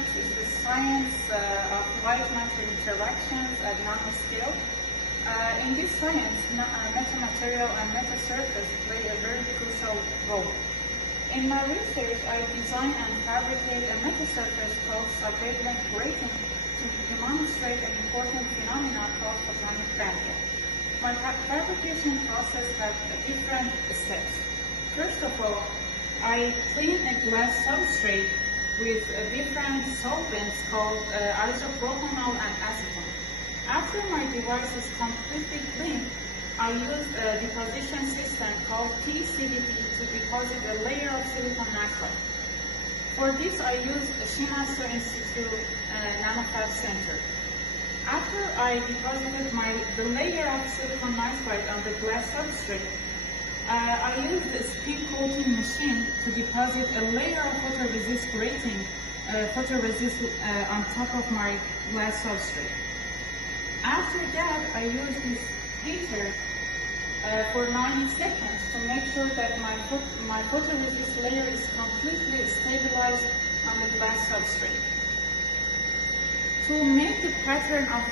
Nanophotonics is the science of light-matter interactions at nanoscale. In this science, metamaterial and metasurface play a very crucial role. In my research, I design and fabricate a metasurface called subwavelength grating to demonstrate an important phenomenon called photonic bandgap. My fabrication process has different steps. First of all, I clean a glass substrate with different solvents called isopropanol and acetone. After my device is completely clean, I use a deposition system called PCDP to deposit a layer of silicon nitride. For this, I use the Nasrin Institute Nanofab Center. After I deposited the layer of silicon nitride on the glass substrate, I use the spin coating machine to deposit a layer of photoresist grating, on top of my glass substrate. After that, I use this heater for 90 seconds to make sure that my photoresist layer is completely stabilized on the glass substrate. To make the pattern of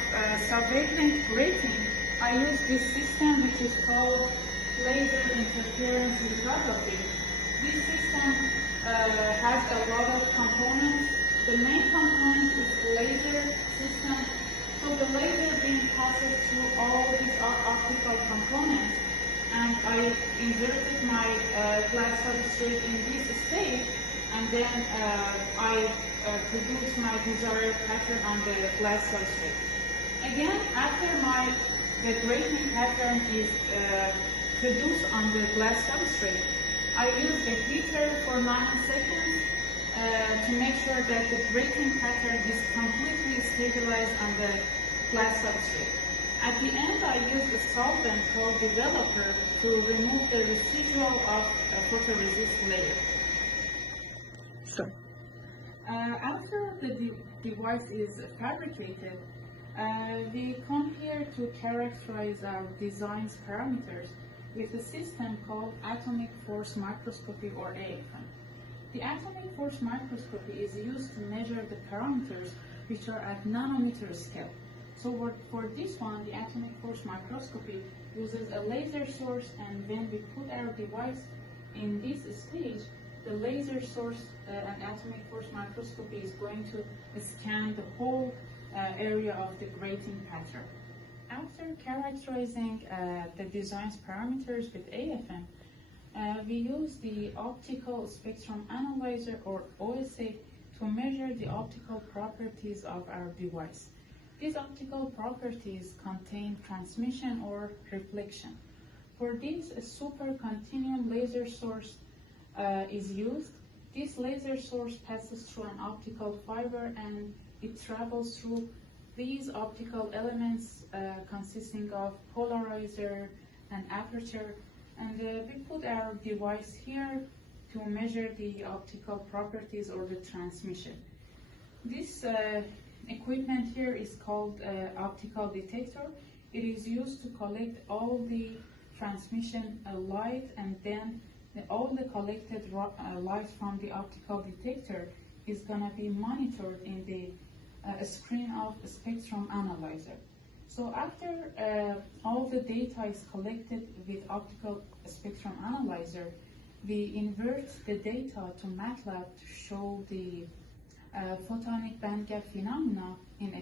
subwavelength grating, I use this system which is called laser interference lithography. This system has a lot of components. The main component is the laser system. So the laser being passes through all these optical components, and I inverted my glass substrate in this state, and then I produce my desired pattern on the glass substrate. Again, after the grating pattern is produced on the glass substrate, I use the heater for 90 seconds to make sure that the grating pattern is completely stabilized on the glass substrate. At the end, I use a solvent called developer to remove the residual of a photoresist layer. Sure. After the device is fabricated, we come here to characterize our design's parameters with a system called atomic force microscopy, or AFM. The atomic force microscopy is used to measure the parameters which are at nanometer scale. So for this one, the atomic force microscopy uses a laser source, and when we put our device in this stage, the laser source and atomic force microscopy is going to scan the whole area of the grating pattern. After characterizing the design's parameters with AFM, we use the optical spectrum analyzer, or OSA, to measure the optical properties of our device. These optical properties contain transmission or reflection. For this, a supercontinuum laser source is used. This laser source passes through an optical fiber, and it travels through these optical elements consisting of polarizer and aperture, and we put our device here to measure the optical properties or the transmission. This equipment here is called optical detector. It is used to collect all the transmission light, and then all the collected light from the optical detector is going to be monitored in the screen of the spectrum analyzer. So after all the data is collected with optical spectrum analyzer, we invert the data to MATLAB to show the photonic bandgap phenomena in